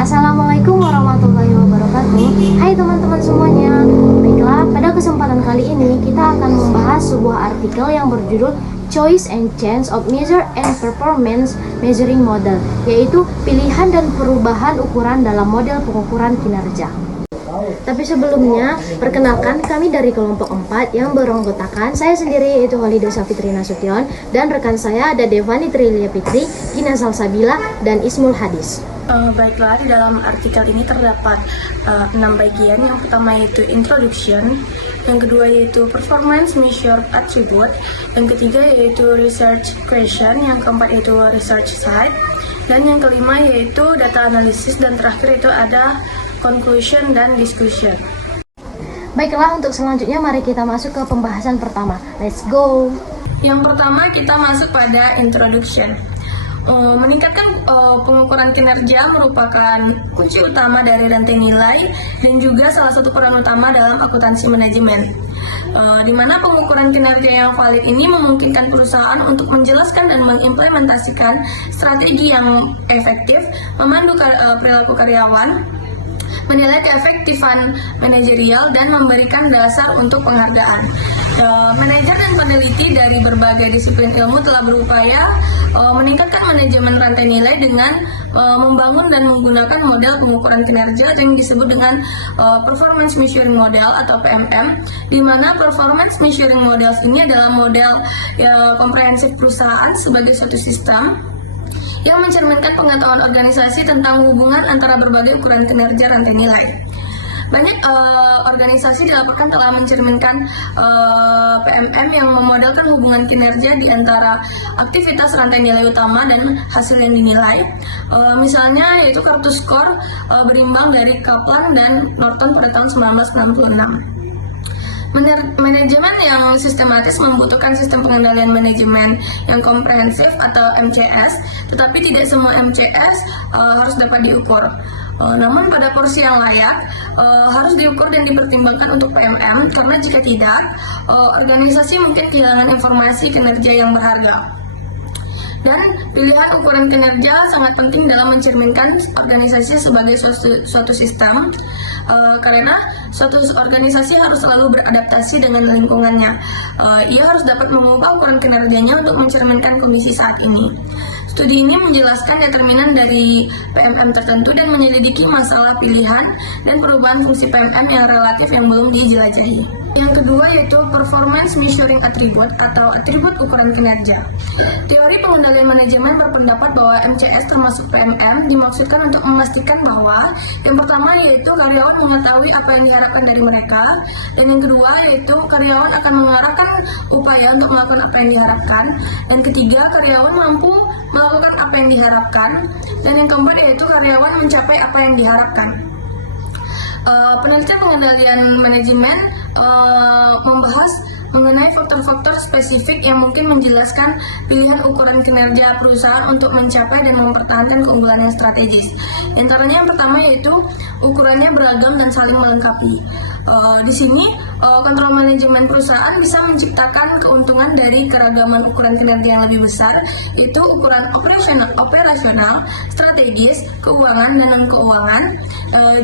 Assalamualaikum warahmatullahi wabarakatuh. Hai teman-teman semuanya. Baiklah, pada kesempatan kali ini kita akan membahas sebuah artikel yang berjudul Choice and Change of Measure and Performance Measuring Model, yaitu pilihan dan perubahan ukuran dalam model pengukuran kinerja. Tapi sebelumnya, perkenalkan kami dari kelompok 4 yang beranggotakan saya sendiri, yaitu Holiday Safitri Nasution, dan rekan saya ada Devani Trilia Fitri, Gina Salsabila, dan Ismul Hadis. Baiklah, di dalam artikel ini terdapat 6 bagian. Yang pertama yaitu Introduction, yang kedua yaitu Performance Measure Attribute, yang ketiga yaitu Research Question, yang keempat yaitu Research Site, dan yang kelima yaitu Data Analysis, dan terakhir itu ada Conclusion dan Discussion. Baiklah, untuk selanjutnya mari kita masuk ke pembahasan pertama. Let's go! Yang pertama kita masuk pada Introduction. Meningkatkan pengukuran kinerja merupakan kunci utama dari rantai nilai dan juga salah satu peran utama dalam akuntansi manajemen. Di mana pengukuran kinerja yang valid ini memungkinkan perusahaan untuk menjelaskan dan mengimplementasikan strategi yang efektif, memandu perilaku karyawan, menilai keefektifan manajerial, dan memberikan dasar untuk penghargaan. Manajer dan peneliti dari berbagai disiplin ilmu telah berupaya meningkatkan manajemen rantai nilai dengan membangun dan menggunakan model pengukuran kinerja yang disebut dengan Performance Measuring Model atau PMM, di mana Performance Measuring Model ini adalah model komprehensif perusahaan sebagai suatu sistem yang mencerminkan pengetahuan organisasi tentang hubungan antara berbagai ukuran kinerja rantai nilai. Banyak organisasi dilaporkan telah mencerminkan PMM yang memodelkan hubungan kinerja di antara aktivitas rantai nilai utama dan hasil yang dinilai. Misalnya yaitu kartu skor berimbang dari Kaplan dan Norton pada tahun 1966. Manajemen yang sistematis membutuhkan sistem pengendalian manajemen yang komprehensif atau MCS, tetapi tidak semua MCS harus dapat diukur. Namun pada porsi yang layak harus diukur dan dipertimbangkan untuk PMM, karena jika tidak, organisasi mungkin kehilangan informasi kinerja yang berharga. Dan pilihan ukuran kinerja sangat penting dalam mencerminkan organisasi sebagai suatu sistem, karena suatu organisasi harus selalu beradaptasi dengan lingkungannya. Ia harus dapat mengubah ukuran kinerjanya untuk mencerminkan kondisi saat ini. Studi ini menjelaskan determinan dari PMM tertentu dan menyelidiki masalah pilihan dan perubahan fungsi PMM yang relatif yang belum dijelajahi. Yang kedua yaitu Performance Measuring Attribute atau atribut ukuran kinerja. Teori pengendalian manajemen berpendapat bahwa MCS termasuk PMM dimaksudkan untuk memastikan bahwa yang pertama yaitu karyawan mengetahui apa yang diharapkan dari mereka, dan yang kedua yaitu karyawan akan mengarahkan upaya untuk melakukan apa yang diharapkan, dan ketiga karyawan mampu melakukan apa yang diharapkan, dan yang keempat yaitu karyawan mencapai apa yang diharapkan. Penelitian pengendalian manajemen membahas mengenai faktor-faktor spesifik yang mungkin menjelaskan pilihan ukuran kinerja perusahaan untuk mencapai dan mempertahankan keunggulan yang strategis. Di antaranya yang pertama yaitu ukurannya beragam dan saling melengkapi. Di sini kontrol manajemen perusahaan bisa menciptakan keuntungan dari keragaman ukuran kinerja yang lebih besar, yaitu ukuran operasional, strategis, keuangan, dan non-keuangan.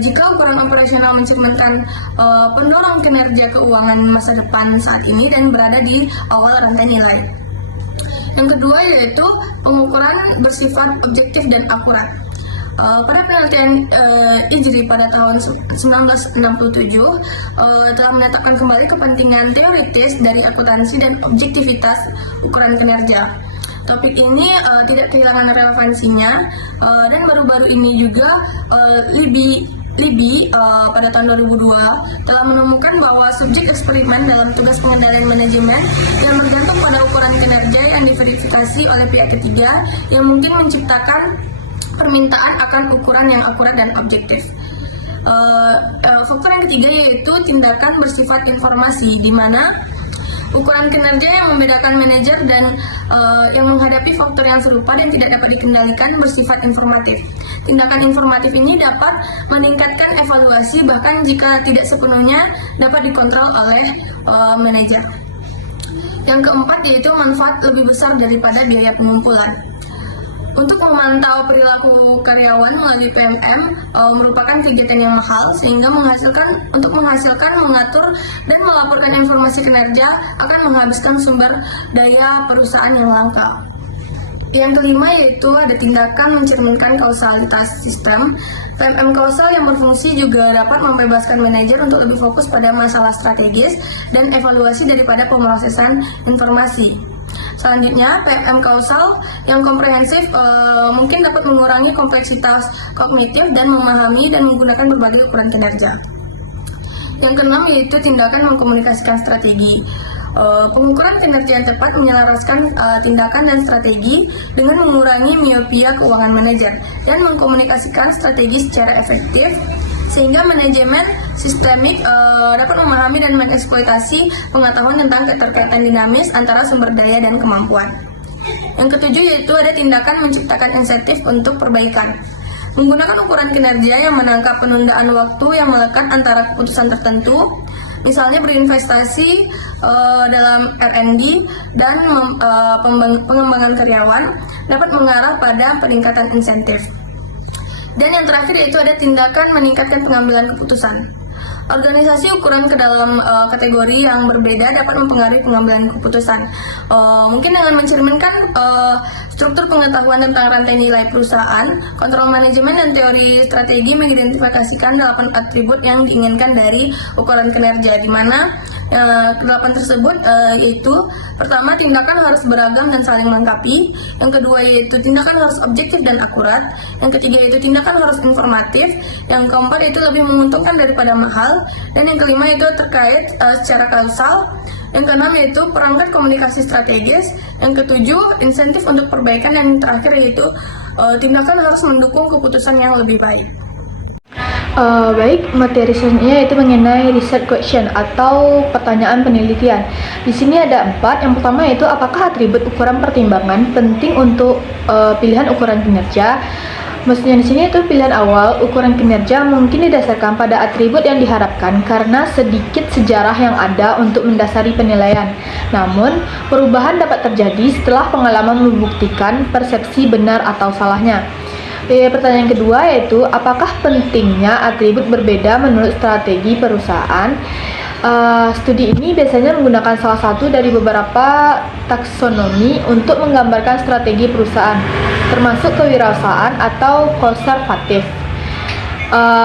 Jika ukuran operasional mencerminkan pendorong kinerja keuangan masa depan saat ini dan berada di awal rantai nilai. Yang kedua yaitu pengukuran bersifat objektif dan akurat. Pada penelitian IJRI pada tahun 1967 telah menetapkan kembali kepentingan teoritis dari akuntansi dan objektivitas ukuran kinerja. Topik ini tidak kehilangan relevansinya, dan baru-baru ini juga Libby pada tahun 2002 telah menemukan bahwa subjek eksperimen dalam tugas pengendalian manajemen yang bergantung pada ukuran kinerja yang diverifikasi oleh pihak ketiga yang mungkin menciptakan permintaan akan ukuran yang akurat dan objektif. Faktor yang ketiga yaitu tindakan bersifat informasi, di mana ukuran kinerja yang membedakan manajer dan yang menghadapi faktor yang serupa dan tidak dapat dikendalikan bersifat informatif. Tindakan informatif ini dapat meningkatkan evaluasi, bahkan jika tidak sepenuhnya dapat dikontrol oleh manajer. Yang keempat yaitu manfaat lebih besar daripada biaya pengumpulan. Untuk memantau perilaku karyawan melalui PMM merupakan kegiatan yang mahal sehingga menghasilkan, mengatur, dan melaporkan informasi kinerja akan menghabiskan sumber daya perusahaan yang langka. Yang kelima yaitu ada tindakan mencerminkan kausalitas sistem. PMM kausal yang berfungsi juga dapat membebaskan manajer untuk lebih fokus pada masalah strategis dan evaluasi daripada pemrosesan informasi. Selanjutnya, PMM kausal yang komprehensif mungkin dapat mengurangi kompleksitas kognitif dan memahami dan menggunakan berbagai ukuran kinerja. Yang keenam yaitu tindakan mengkomunikasikan strategi. Pengukuran kinerja yang tepat menyelaraskan tindakan dan strategi dengan mengurangi miopia keuangan manajer dan mengkomunikasikan strategi secara efektif sehingga manajemen sistemik dapat memahami dan mengeksploitasi pengetahuan tentang keterkaitan dinamis antara sumber daya dan kemampuan. Yang ketujuh yaitu ada tindakan menciptakan insentif untuk perbaikan. Menggunakan ukuran kinerja yang menangkap penundaan waktu yang melekat antara keputusan tertentu, misalnya berinvestasi dalam R&D dan pengembangan karyawan dapat mengarah pada peningkatan insentif. Dan yang terakhir yaitu ada tindakan meningkatkan pengambilan keputusan. Organisasi ukuran ke dalam kategori yang berbeda dapat mempengaruhi pengambilan keputusan. Mungkin dengan mencerminkan struktur pengetahuan tentang rantai nilai perusahaan, kontrol manajemen dan teori strategi mengidentifikasikan 8 atribut yang diinginkan dari ukuran kinerja, di mana ke-8 tersebut yaitu pertama, tindakan harus beragam dan saling melengkapi. Yang kedua yaitu tindakan harus objektif dan akurat. Yang ketiga yaitu tindakan harus informatif. Yang keempat yaitu lebih menguntungkan daripada mahal. Dan yang kelima itu terkait secara kausal. Yang keenam yaitu perangkat komunikasi strategis. Yang ketujuh insentif untuk perbaikan. Dan yang terakhir yaitu tindakan harus mendukung keputusan yang lebih baik. Baik, materi selanjutnya yaitu mengenai research question atau pertanyaan penelitian. Di sini ada 4. Yang pertama yaitu apakah atribut ukuran pertimbangan penting untuk pilihan ukuran kinerja? Maksudnya di sini itu pilihan awal ukuran kinerja mungkin didasarkan pada atribut yang diharapkan karena sedikit sejarah yang ada untuk mendasari penilaian. Namun, perubahan dapat terjadi setelah pengalaman membuktikan persepsi benar atau salahnya. Pertanyaan kedua yaitu apakah pentingnya atribut berbeda menurut strategi perusahaan? Studi ini biasanya menggunakan salah satu dari beberapa taksonomi untuk menggambarkan strategi perusahaan, termasuk kewirausahaan atau konservatif,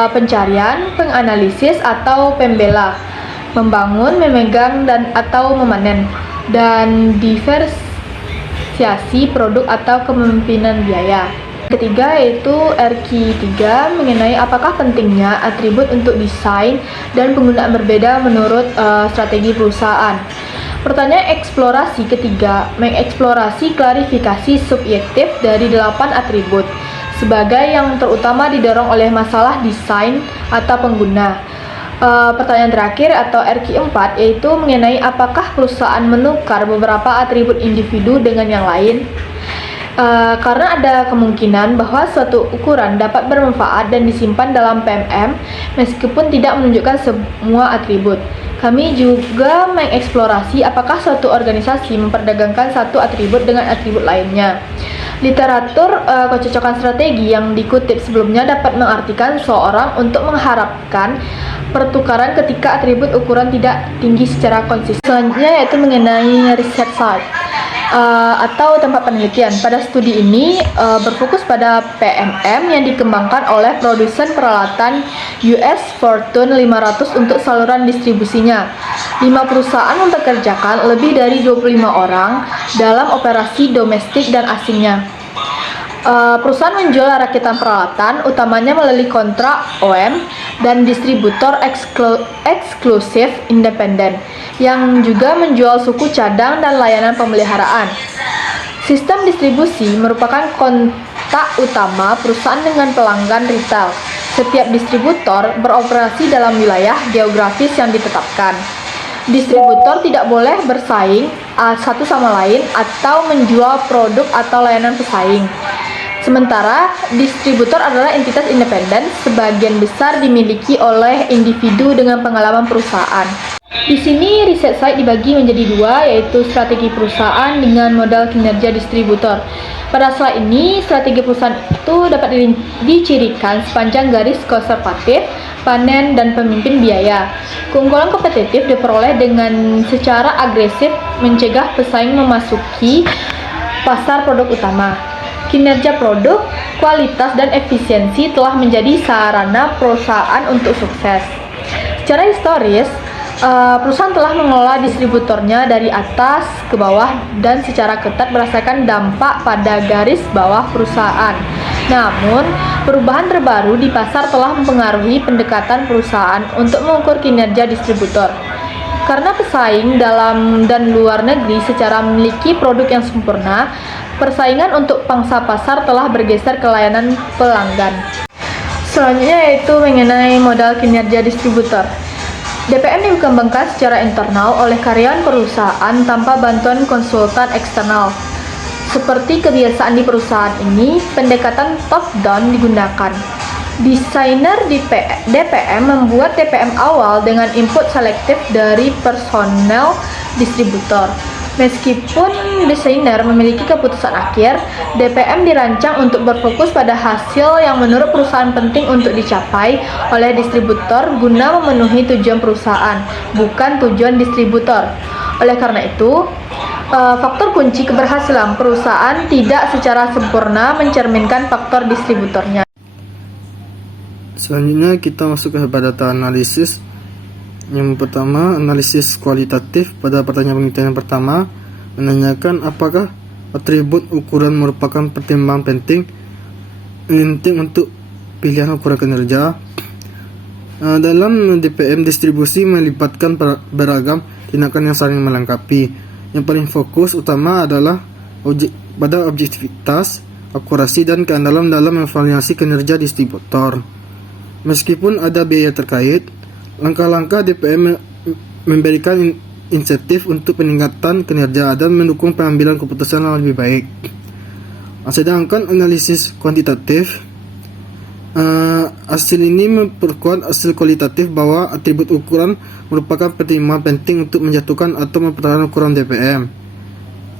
pencarian, penganalisis atau pembela, membangun, memegang dan atau memanen, dan diversiasi produk atau kepemimpinan biaya. Ketiga yaitu RQ3 mengenai apakah pentingnya atribut untuk desain dan penggunaan berbeda menurut strategi perusahaan. Pertanyaan eksplorasi ketiga mengeksplorasi klarifikasi subjektif dari 8 atribut sebagai yang terutama didorong oleh masalah desain atau pengguna. Pertanyaan terakhir atau RQ4 yaitu mengenai apakah perusahaan menukar beberapa atribut individu dengan yang lain. Karena ada kemungkinan bahwa suatu ukuran dapat bermanfaat dan disimpan dalam PMM meskipun tidak menunjukkan semua atribut. Kami juga mengeksplorasi apakah suatu organisasi memperdagangkan satu atribut dengan atribut lainnya. Literatur kecocokan strategi yang dikutip sebelumnya dapat mengartikan seseorang untuk mengharapkan pertukaran ketika atribut ukuran tidak tinggi secara konsisten. Selanjutnya yaitu mengenai research site atau tempat penelitian. Pada studi ini berfokus pada PMM yang dikembangkan oleh produsen peralatan US Fortune 500 untuk saluran distribusinya. 5 perusahaan mempekerjakan lebih dari 25 orang dalam operasi domestik dan asingnya. Perusahaan menjual rakitan peralatan utamanya melalui kontrak OEM dan distributor eksklusif independen yang juga menjual suku cadang dan layanan pemeliharaan. Sistem distribusi merupakan kontak utama perusahaan dengan pelanggan retail. Setiap distributor beroperasi dalam wilayah geografis yang ditetapkan. Distributor tidak boleh bersaing satu sama lain atau menjual produk atau layanan pesaing. Sementara, distributor adalah entitas independen, sebagian besar dimiliki oleh individu dengan pengalaman perusahaan. Di sini riset site dibagi menjadi dua, yaitu strategi perusahaan dengan modal kinerja distributor. Pada slide ini, strategi perusahaan itu dapat dicirikan sepanjang garis konservatif, panen, dan pemimpin biaya. Keunggulan kompetitif diperoleh dengan secara agresif mencegah pesaing memasuki pasar produk utama. Kinerja produk, kualitas, dan efisiensi telah menjadi sarana perusahaan untuk sukses. Secara historis, perusahaan telah mengelola distributornya dari atas ke bawah dan secara ketat berdasarkan dampak pada garis bawah perusahaan. Namun, perubahan terbaru di pasar telah mempengaruhi pendekatan perusahaan untuk mengukur kinerja distributor. Karena pesaing dalam dan luar negeri secara memiliki produk yang sempurna, persaingan untuk pangsa pasar telah bergeser ke layanan pelanggan. Selanjutnya yaitu mengenai modal kinerja distributor. DPM dikembangkan secara internal oleh karyawan perusahaan tanpa bantuan konsultan eksternal. Seperti kebiasaan di perusahaan ini, pendekatan top-down digunakan. Desainer DPM membuat DPM awal dengan input selektif dari personel distributor. Meskipun desainer memiliki keputusan akhir, DPM dirancang untuk berfokus pada hasil yang menurut perusahaan penting untuk dicapai oleh distributor guna memenuhi tujuan perusahaan, bukan tujuan distributor. Oleh karena itu, faktor kunci keberhasilan perusahaan tidak secara sempurna mencerminkan faktor distributornya. Selanjutnya kita masuk ke data analisis. Yang pertama, analisis kualitatif. Pada pertanyaan penelitian yang pertama, menanyakan apakah atribut ukuran merupakan pertimbangan penting untuk pilihan ukuran kinerja. Dalam DPM, distribusi melibatkan beragam tindakan yang saling melengkapi. Yang paling fokus utama adalah pada objektivitas, akurasi, dan keandalan dalam evaluasi kinerja distributor. Meskipun ada biaya terkait, langkah-langkah DPM memberikan insentif untuk peningkatan kinerja dan mendukung pengambilan keputusan yang lebih baik. Sedangkan analisis kuantitatif, hasil ini memperkuat hasil kualitatif bahwa atribut ukuran merupakan pertimbangan penting untuk menjatuhkan atau mempertahankan ukuran DPM.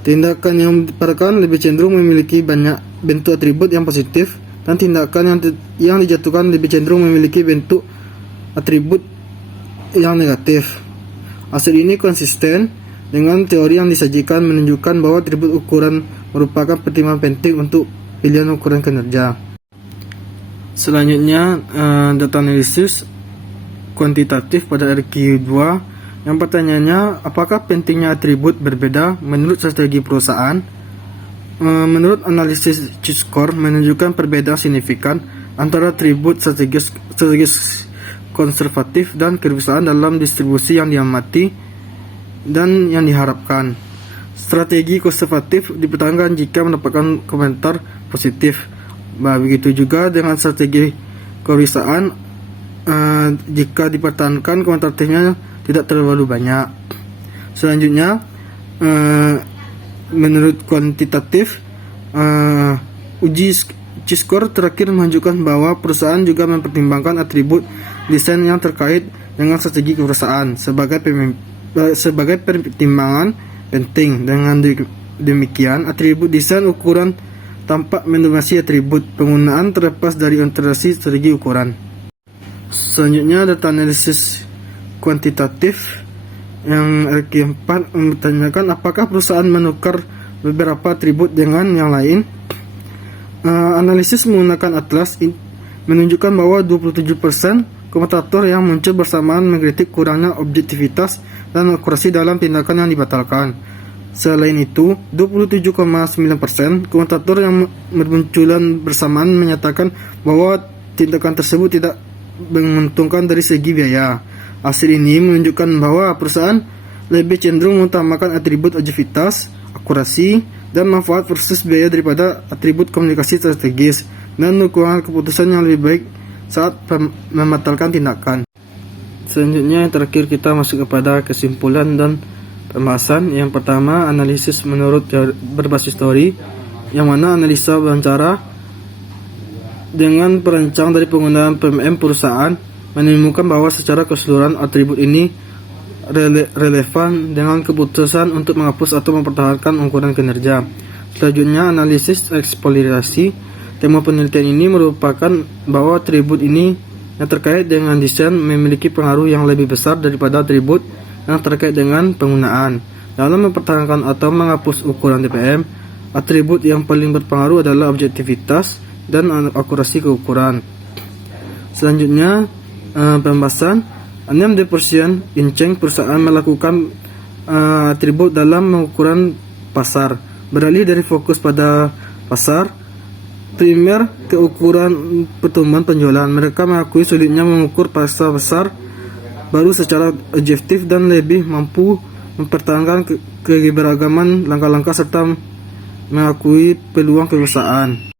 Tindakan yang diperlukan lebih cenderung memiliki banyak bentuk atribut yang positif, dan tindakan yang dijatuhkan lebih cenderung memiliki bentuk atribut yang negatif. Hasil ini konsisten dengan teori yang disajikan, menunjukkan bahwa atribut ukuran merupakan pertimbangan penting untuk pilihan ukuran kinerja. Selanjutnya, data analisis kuantitatif pada RQ2. Yang pertanyaannya, apakah pentingnya atribut berbeda menurut strategi perusahaan? Menurut analisis C-score menunjukkan perbedaan signifikan antara atribut strategis konservatif dan kebiasaan dalam distribusi yang diamati dan yang diharapkan. Strategi konservatif dipertahankan jika mendapatkan komentar positif. Begitu juga dengan strategi kebiasaan, jika dipertahankan komentarnya tidak terlalu banyak. Selanjutnya, menurut kuantitatif, uji C-score terakhir menunjukkan bahwa perusahaan juga mempertimbangkan atribut desain yang terkait dengan strategi perusahaan sebagai pertimbangan penting. Dengan demikian, atribut desain ukuran tampak mendominasi atribut penggunaan terlepas dari interaksi strategi ukuran. Selanjutnya, data analisis kuantitatif yang keempat mempertanyakan apakah perusahaan menukar beberapa atribut dengan yang lain. Analisis menggunakan atlas menunjukkan bahwa 27% komentator yang muncul bersamaan mengkritik kurangnya objektivitas dan akurasi dalam tindakan yang dibatalkan. Selain itu, 27,9% komentator yang bermunculan bersamaan menyatakan bahwa tindakan tersebut tidak menguntungkan dari segi biaya. Hasil ini menunjukkan bahwa perusahaan lebih cenderung mengutamakan atribut objektivitas, akurasi, dan manfaat versus biaya daripada atribut komunikasi strategis dan dukungan keputusan yang lebih baik saat membatalkan tindakan. Selanjutnya yang terakhir kita masuk kepada kesimpulan dan pembahasan. Yang pertama, analisis menurut berbasis teori, yang mana analisa wawancara dengan perancang dari penggunaan PMM perusahaan menemukan bahwa secara keseluruhan atribut ini relevan dengan keputusan untuk menghapus atau mempertahankan ukuran kinerja. Selanjutnya, analisis eksploitasi. Tema penelitian ini merupakan bahwa atribut ini yang terkait dengan desain memiliki pengaruh yang lebih besar daripada atribut yang terkait dengan penggunaan. Dalam mempertahankan atau menghapus ukuran DPM, atribut yang paling berpengaruh adalah objektivitas dan akurasi keukuran. Selanjutnya, pembahasan 6% Inceng perusahaan melakukan atribut dalam pengukuran pasar. Beralih dari fokus pada pasar primer ke ukuran pertumbuhan penjualan. Mereka mengakui sulitnya mengukur pasar besar baru secara objektif dan lebih mampu mempertahankan keberagaman langkah-langkah serta mengakui peluang kekuasaan.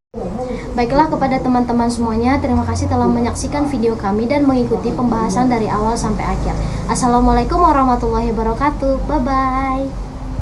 Baiklah, kepada teman-teman semuanya, terima kasih telah menyaksikan video kami dan mengikuti pembahasan dari awal sampai akhir. Assalamualaikum warahmatullahi wabarakatuh. Bye-bye.